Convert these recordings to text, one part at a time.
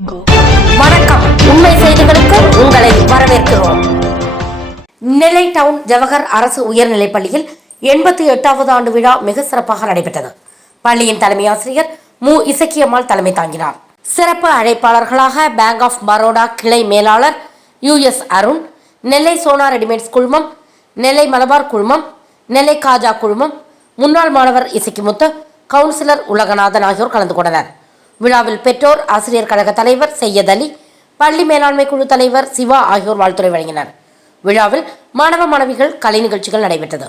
வணக்கம். உண்மை செய்திகளுக்கு உங்களை வரவேற்கிறோம். நெல்லை டவுன் ஜவஹர் அரசு உயர்நிலைப்பள்ளியில் 88வது ஆண்டு விழா மிக சிறப்பாக நடைபெற்றது. பள்ளியின் தலைமை ஆசிரியர் மு. இசக்கியம்மாள் தலைமை தாங்கினார். சிறப்பு அழைப்பாளர்களாக பேங்க் ஆஃப் பரோடா கிளை மேலாளர் US அருண், நெல்லை சோனா ரெடிமேட்ஸ் குழுமம், நெல்லை மலபார் குழுமம், நெல்லை காஜா குழுமம், முன்னாள் மாணவர் இசக்கிமுத்து, கவுன்சிலர் உலகநாதன் ஆகியோர் கலந்து கொண்டனர். விழாவில் பெற்றோர் ஆசிரியர் கழக தலைவர் செய்யத் அலி, பள்ளி மேலாண்மை குழு தலைவர் சிவா ஆகியோர் வாழ்த்துரை வழங்கினர். விழாவில் மாணவ மாணவிகள் கலை நிகழ்ச்சிகள் நடைபெற்றது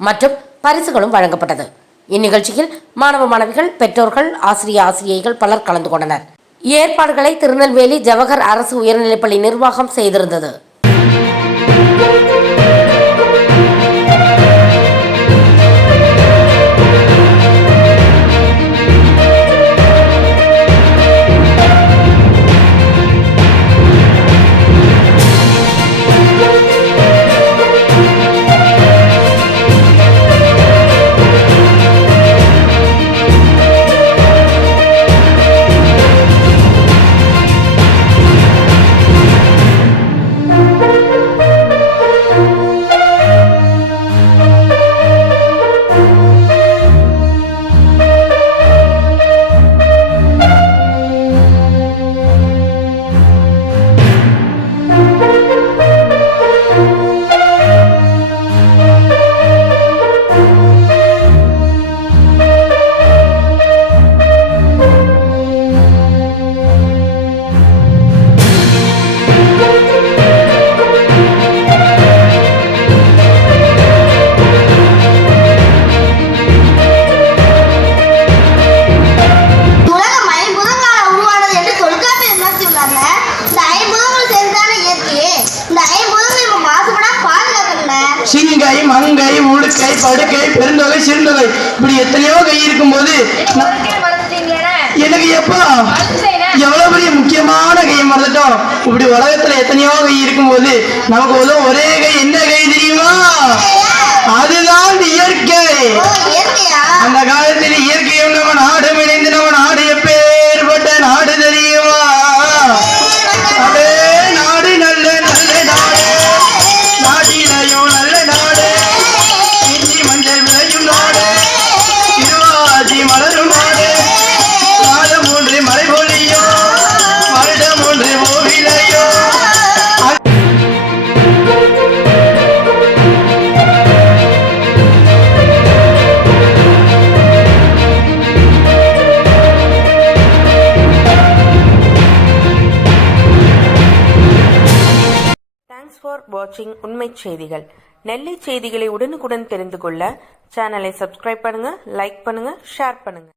மற்றும் பரிசுகளும் வழங்கப்பட்டது. இந்நிகழ்ச்சியில் மாணவ மாணவிகள், பெற்றோர்கள், ஆசிரியைகள் பலர் கலந்து கொண்டனர். ஏற்பாடுகளை திருநெல்வேலி ஜவஹர் அரசு உயர்நிலைப்பள்ளி நிர்வாகம் செய்திருந்தது. சிங்கை, மங்கை, முழுக்கை, படுக்கை, பெருந்தொகை, சிறுந்தொகை, இப்படி எத்தனையோ கை இருக்கும் போது எனக்கு எப்பா எவ்வளவு பெரிய முக்கியமான கையை மறந்துட்டோம். இப்படி உலகத்துல எத்தனையோ கை இருக்கும் போது நமக்கு ஒரே கை, என்ன கை தெரியுமா? அதுதான் இயற்கை. அந்த காலத்தில் இயற்கையும் நம்ம நாடும் இணைந்து நம்ம நாடு எப்பேற்பட்ட நாடு தெரியுமா? அதே நாடு நல்ல நல்ல நாடு, நாட்டிலையும் நல்ல நாடு, இஞ்சி மஞ்சள் விளையும் நாடு, திருவாச்சி மலரும் நாடு, மாதம் ஒன்று மழை பொழியோ, வருடம் ஒன்று போவிலையோ. தேங்க்ஸ் ஃபார் வாட்சிங் உண்மை செய்திகள். நெல்லை செய்திகளை உடனுக்குடன் தெரிந்து கொள்ள சேனலை சப்ஸ்கிரைப் பண்ணுங்க, லைக் பண்ணுங்க, ஷேர் பண்ணுங்க.